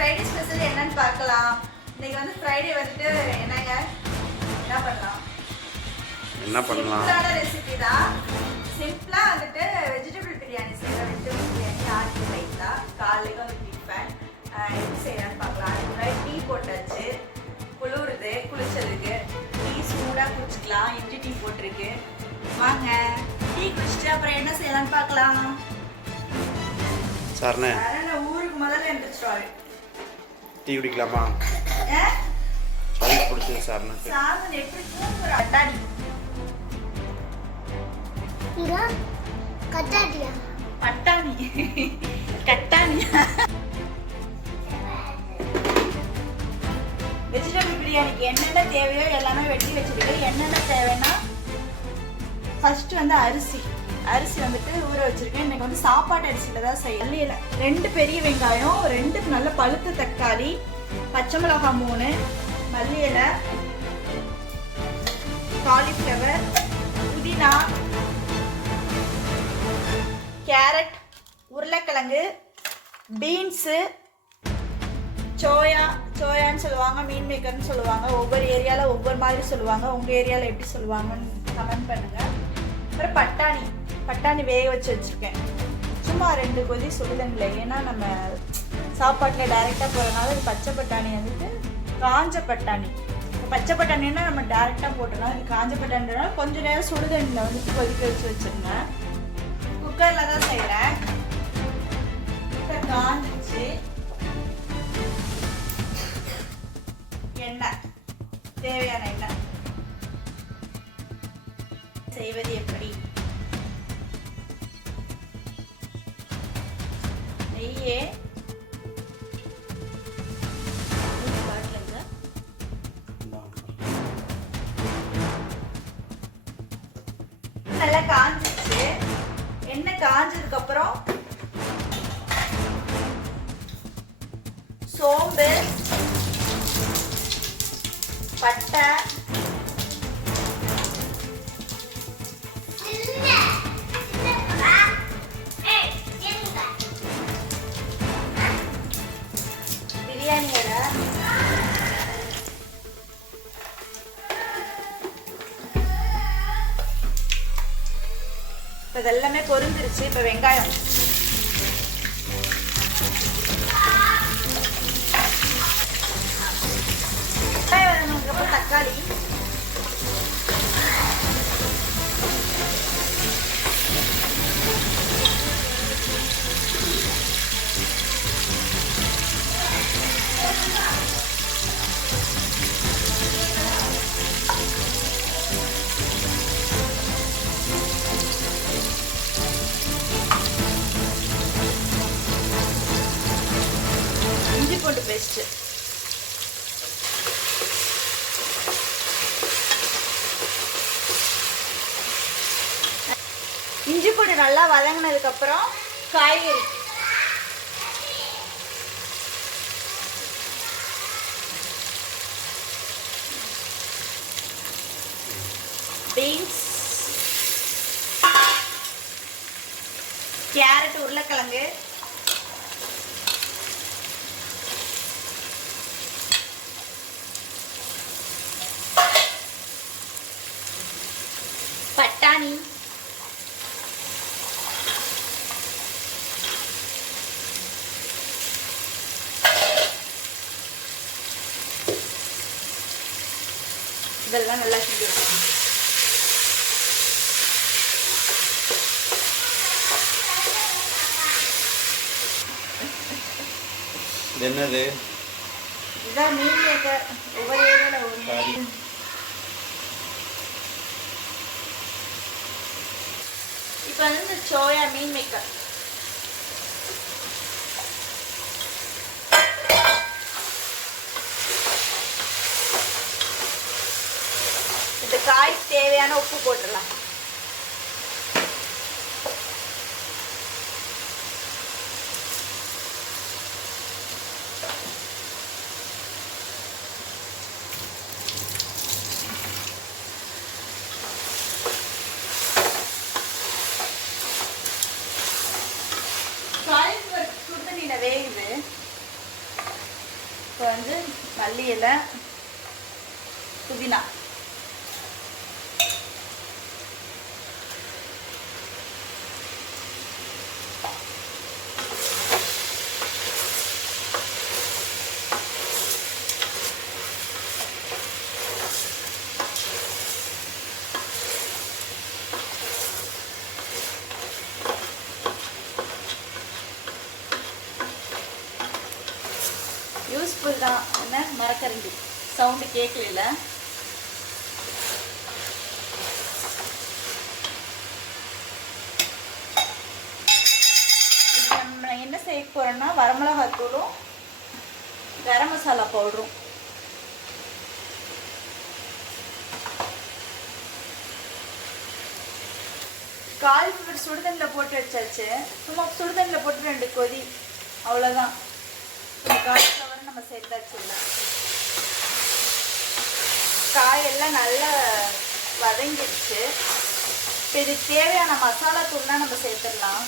Friday special என்னன்னு பார்க்கலாம். இன்னைக்கு வந்து ஃப்ரைடே வந்துட்டு என்னங்க என்ன பண்ணலாம்? சிம்பிளான ரெசிபி தான். சிம்பிளா வந்துட்டு வெஜிடபிள் பிரியாணி செய்யலாம். வெஜிடபிள் பிரியாணி ஆர்த்தி லைட்டா காலையில வந்து டிஃபன் எப்படி செய்யலாம்னு பார்க்கலாம். அதுக்கு முன்னாடி டீ போட்டாச்சு, குளிருது, குளிச்சதுக்கு டீ சூடாக குடிச்சிக்கலாம். இஞ்சி டீ போட்டிருக்கு. வாங்க டீ குடிச்சிட்டு அப்புறம் என்ன செய்யலாம்னு பார்க்கலாம். சார்ண்ணே ஊருக்கு முதல்ல எந்திரிச்சிருவாரு. டீ குடிக்கலாமா? சளி பிடிச்சது சார்ண்ணே. சாமன் எப்படி தூங்குற அட்டாடி கட்டாடியா பட்டாணி கட்டாணியா? வெஜிடபிள் பிரியாணிக்கு என்னென்ன தேவையோ எல்லாமே வெட்டி வச்சிருக்கு. என்னென்ன தேவைன்னா ஃபர்ஸ்ட் வந்து அரிசி வந்துட்டு ஊற வச்சிருக்கேன். இன்னைக்கு வந்து சாப்பாட்டு அரிசியில தான் செய்யல. 2 பெரிய வெங்காயம், 2 நல்ல பழுத்த தக்காளி, பச்சை மிளகாய் 3, மல்லி இலை, காலிஃப்ளவர், புதினா, கேரட், உருளைக்கிழங்கு, பீன்ஸு, சோயான்னு சொல்லுவாங்க, மீன் மேக்கர்னு சொல்லுவாங்க. ஒவ்வொரு ஏரியாவில் ஒவ்வொரு மாதிரி சொல்லுவாங்க. உங்கள் ஏரியாவில் எப்படி சொல்லுவாங்கன்னு கமெண்ட் பண்ணுங்கள். அப்புறம் பட்டாணி வேக வச்சுருக்கேன். சும்மா 2 கொதி சுடுதண்ணில். ஏன்னா நம்ம சாப்பாட்டில் டைரெக்டாக போகிறதுனால இது பச்சை பட்டாணி வந்துட்டு காஞ்ச பட்டாணி. பச்சை பட்டாணின்னா நம்ம டைரெக்டாக போட்டோம்னா இது காஞ்ச பட்டாணினால கொஞ்சம் நேரம் சுடுதண்ணில் வந்துட்டு கொதிக்க வச்சுருங்க. குக்கரில் தான் செய்கிறேன். குக்கர் காஞ்சிச்சு. எண்ணெய், தேவையான எண்ணெய். செய்வது எப்படி? நெய்யே நல்லா காஞ்சிச்சு. எண்ணெய் காஞ்சதுக்கு அப்புறம் சோம்பு, பட்டை, பிரியாணி இலை, இதெல்லாமே பொரிஞ்சிருச்சு. இப்ப வெங்காயம், அப்புறம் தக்காளி, இஞ்சி பூண்டு பேஸ்ட், இஞ்சி பூண்டு நல்லா வதங்கினதுக்கு அப்புறம் காய்கறி, பீன்ஸ், கேரட், உருளைக்கிழங்கு, பட்டாணி, இதெல்லாம் நல்லா செஞ்சு வைக்கணும். என்னது? இதான் மீன் மேக்கர். ஒவ்வொரு ஏரியாவில் ஒரு இப்போ வந்து இந்த சோயா மீன் மேக்கர். இந்த காய்க்கு தேவையான உப்பு போட்டுடலாம். வேகுது. இப்போ வந்து மல்லி இலை, புதினா. யூஸ்ஃபுல் தான். என்ன மரக்கரண்டி சவுண்டு கேட்கல. நம்ம என்ன செய்ய போறோம்னா வரமிளகாத்தூளும் கரம் மசாலா பவுடரும். காலிஃப்ளவர் சுடுதண்ணில் போட்டு வச்சாச்சு. சும்மா சுடுதண்ணில் போட்டு 2 கொதி, அவ்வளோதான். காலிஃப்ளவர் நம்ம சேர்த்தாச்சு. காயெல்லாம் நல்லா வதங்கிடுச்சு. இப்போ இதுக்கு தேவையான மசாலா தூள்லாம் நம்ம சேர்த்துடலாம்.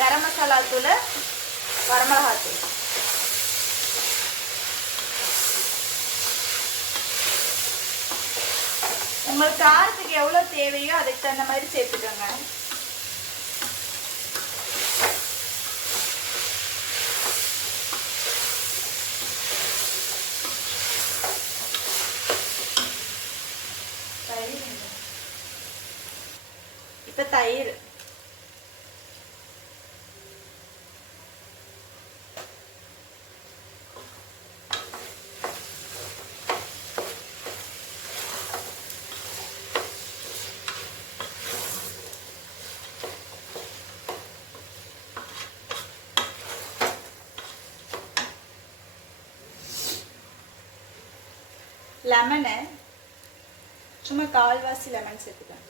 கரம் மசாலா தூள், வரமிளகாத்தூள். உங்களுக்கு காரத்துக்கு எவ்வளோ தேவையோ அதுக்கு தகுந்த மாதிரி சேர்த்துக்கோங்க. இப்போ தயிர். லெமனு சும்மா கால்வாசி லெமன் சேர்த்துக்கேன்.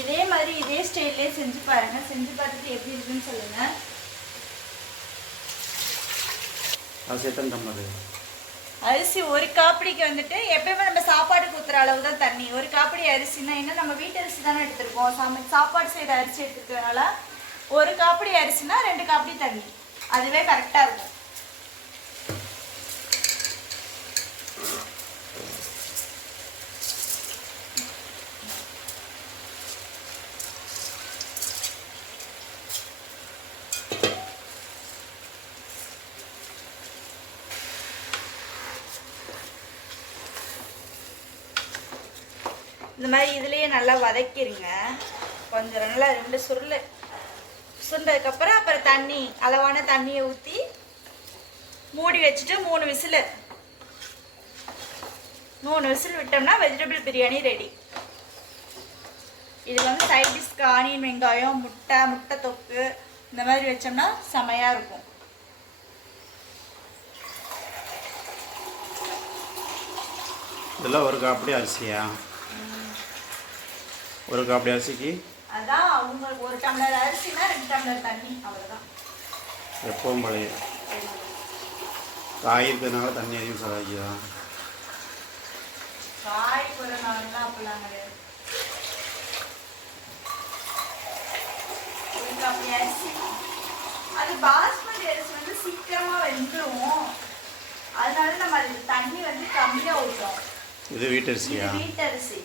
இதே மாதிரி இதே ஸ்டைல்லே செஞ்சு பாருங்க. செஞ்சு பார்த்துட்டு எப்படி இருக்குன்னு சொல்லுங்க. அரிசி 1 காப்பிடிக்கு வந்துட்டு எப்பயுமே நம்ம சாப்பாடுக்கு ஊற்றுற அளவு தான் தண்ணி. 1 காப்பிடி அரிசினா என்ன, நம்ம வீட்டு அரிசி தானே எடுத்துருக்கோம். சாப்பாடு செய்கிற அரிசி எடுத்துக்கிறதுனால 1 காப்பிடி அரிசினா 2 காப்பிடி தண்ணி. அதுவே கரெக்டாக இருக்கும். இந்த மாதிரி இதுலேயே நல்லா வதக்கிடுங்க. கொஞ்சம் நல்லா 2 சுருள் சுருண்டதுக்கப்புறம் அப்புறம் தண்ணி, அளவான தண்ணியை ஊற்றி மூடி வச்சுட்டு 3 விசில் விட்டோம்னா வெஜிடபிள் பிரியாணி ரெடி. இது வந்து சைட் டிஷ்க்கு ஆனியன், வெங்காயம், முட்டை தொக்கு இந்த மாதிரி வச்சோம்னா செமையாக இருக்கும். இதெல்லாம் 1 காப்பிடி அரிசியா? 1 காப்பிடி அரிசிக்கு அதான் உங்களுக்கு 1 டம்ளர் அரிசினா 2 டம்ளர் தண்ணி, அவ்வளோதான். எப்பவும் பழைய காய் இருக்கிறதுனால தண்ணி அதிகம் செலவாக்கிதா? காய் போடுறதுனாலாம் அப்படிலாம் கிடையாது. 1 காப்பி அரிசி, அது பாஸ்மதி அரிசி வந்து சீக்கிரமா வெந்துடும். அதனால நம்ம அதுக்கு தண்ணி வந்து கம்மியாக ஊற்றோம். இது வீட்டரிசியா? வீட்டரிசி.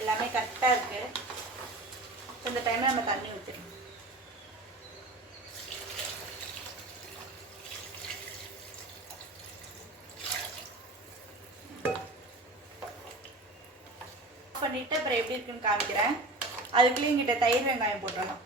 எல்லாமே கரெக்டாக இருக்கு. இந்த டைமில் நம்ம தண்ணி ஊற்றிடணும். பண்ணிட்டு அப்புறம் எப்படி இருக்குன்னு காமிக்கிறேன். அதுக்குள்ளேயும் இங்கிட்ட தயிர் வெங்காயம் போட்டுடணும்.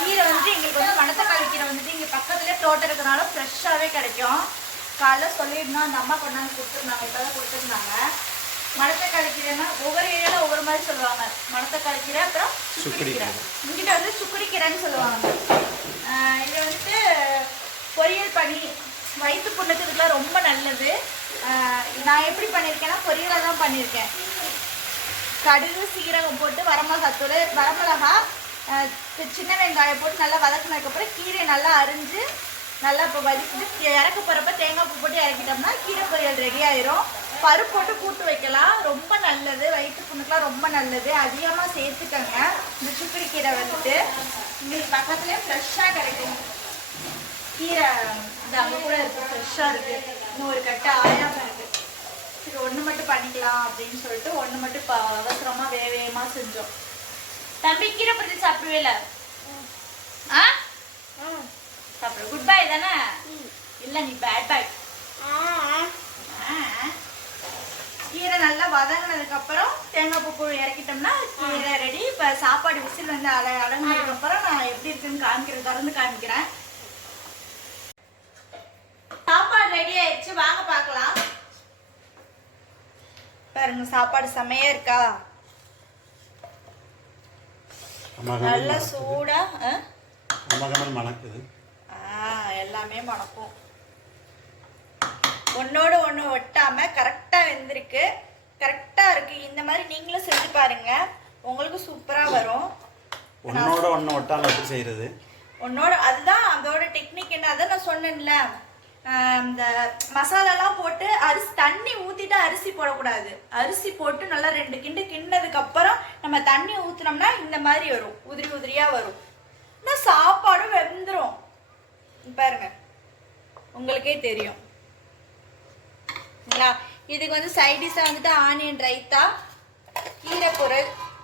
கீரை வந்துட்டு எங்களுக்கு வந்து மணத்தக்காளி கீரை வந்துட்டு இங்கே பக்கத்துலேயே தோட்டம் இருக்கிறனால ஃப்ரெஷ்ஷாகவே கிடைக்கும். காலைல சொல்லியிருந்தோம், அந்த அம்மா கொண்டாந்து கொடுத்துருந்தாங்க, இப்போ தான் கொடுத்துருந்தாங்க. மணத்தக்காளி கீரைன்னா ஒவ்வொரு ஏரியாவில் ஒவ்வொரு மாதிரி சொல்லுவாங்க. மணத்தக்காளி கீரை அப்புறம் சுக்குடி கீரை, இங்கிட்ட வந்து சுக்குடி கீரைன்னு சொல்லுவாங்க. இது வந்துட்டு பொரியல் பண்ணி வயிற்று புண்ணுக்கு இதுக்கெலாம் ரொம்ப நல்லது. நான் எப்படி பண்ணியிருக்கேன்னா பொரியலாக தான் பண்ணியிருக்கேன். கடுகு சீரகம் போட்டு வரமிளகாத்தூள், வரமிளகா, சின்ன வெங்காயம் போட்டு நல்லா வதக்கினதுக்கப்புறம் கீரை நல்லா அரிஞ்சு நல்லா இப்போ வதக்கிட்டு இறக்க போகிறப்ப தேங்காய் பூ போட்டு இறக்கிட்டோம்னா கீரை பொரியல் ரெடி ஆயிரும். பருப்பு போட்டு கூட்டு வைக்கலாம், ரொம்ப நல்லது, வயிற்று புண்ணுக்கெலாம் ரொம்ப நல்லது. அதிகமாக சேர்த்துக்கங்க. இந்த சுக்குடி கீரை வந்துட்டு உங்களுக்கு பக்கத்துலேயே ஃப்ரெஷ்ஷாக கிடைக்கும். கீரை இது அங்கே கூட இருக்குது, ஃப்ரெஷ்ஷாக இருக்குது. இன்னும் ஒரு கட்டு ஆயாமல் இருக்குது. சரி ஒன்று மட்டும் பண்ணிக்கலாம் அப்படின்னு சொல்லிட்டு ஒன்று மட்டும் இப்போ அவசரமாக வேகமாக செஞ்சோம். தம்பி கீரை பொரியல் சாப்பிடுவே இல்லை? ஆ சாப்பிடு. குட் பாய் தானே? இல்லை நீ பேட் பாய். கீரை நல்லா வதங்கினதுக்கப்புறம் தேங்காய் பூ இறக்கிட்டோம்னா கீரை ரெடி. இப்போ சாப்பாடு விசில் வந்து அடங்கினதுக்கப்புறம் நான் எப்படி இருக்குன்னு காமிக்கிறேன், திறந்து காமிக்கிறேன். சாப்பாடு ரெடி ஆயிடுச்சு, வாங்க பார்க்கலாம். பாருங்க சாப்பாடு செமையா இருக்கா, நல்லா சூடா மணக்குது. எல்லாமே மணக்கும். ஒன்னோட ஒன்று ஒட்டாம கரெக்டா வெந்திருக்கு, கரெக்டா இருக்கு. இந்த மாதிரி நீங்களும் செஞ்சு பாருங்க, உங்களுக்கு சூப்பரா வரும். ஒன்னோட ஒன்று ஒட்டாம எப்படி செய்யறது? ஒன்னோட அதுதான் அதோட டெக்னிக். என்ன அதான் நான் சொன்னேன்ல, இந்த மசாலாலாம் போட்டு அரிசி தண்ணி ஊற்றிட்டு அரிசி போடக்கூடாது. அரிசி போட்டு நல்லா 2 கிண்டு கிண்டதுக்கு அப்புறம் நம்ம தண்ணி ஊற்றினோம்னா இந்த மாதிரி வரும், உதிரி உதிரியாக வரும். ஆனால் சாப்பாடும் வெந்துடும். பாருங்க உங்களுக்கே தெரியும். இதுக்கு வந்து சைடிஷாக வந்துட்டு ஆனியன் ரைத்தா,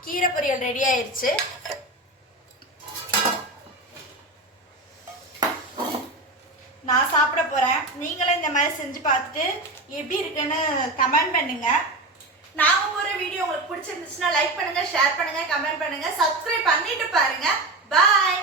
கீரை பொரியல் ரெடி ஆயிடுச்சு. நான் சாப்பிட போகிறேன். நீங்களும் இந்த மாதிரி செஞ்சு பார்த்துட்டு எப்படி இருக்குன்னு கமெண்ட் பண்ணுங்க. நாங்கள் ஒரு வீடியோ உங்களுக்கு பிடிச்சிருந்துச்சுன்னா லைக் பண்ணுங்க, ஷேர் பண்ணுங்க, கமெண்ட் பண்ணுங்க, சப்ஸ்கிரைப் பண்ணிட்டு பாருங்க. பாய்.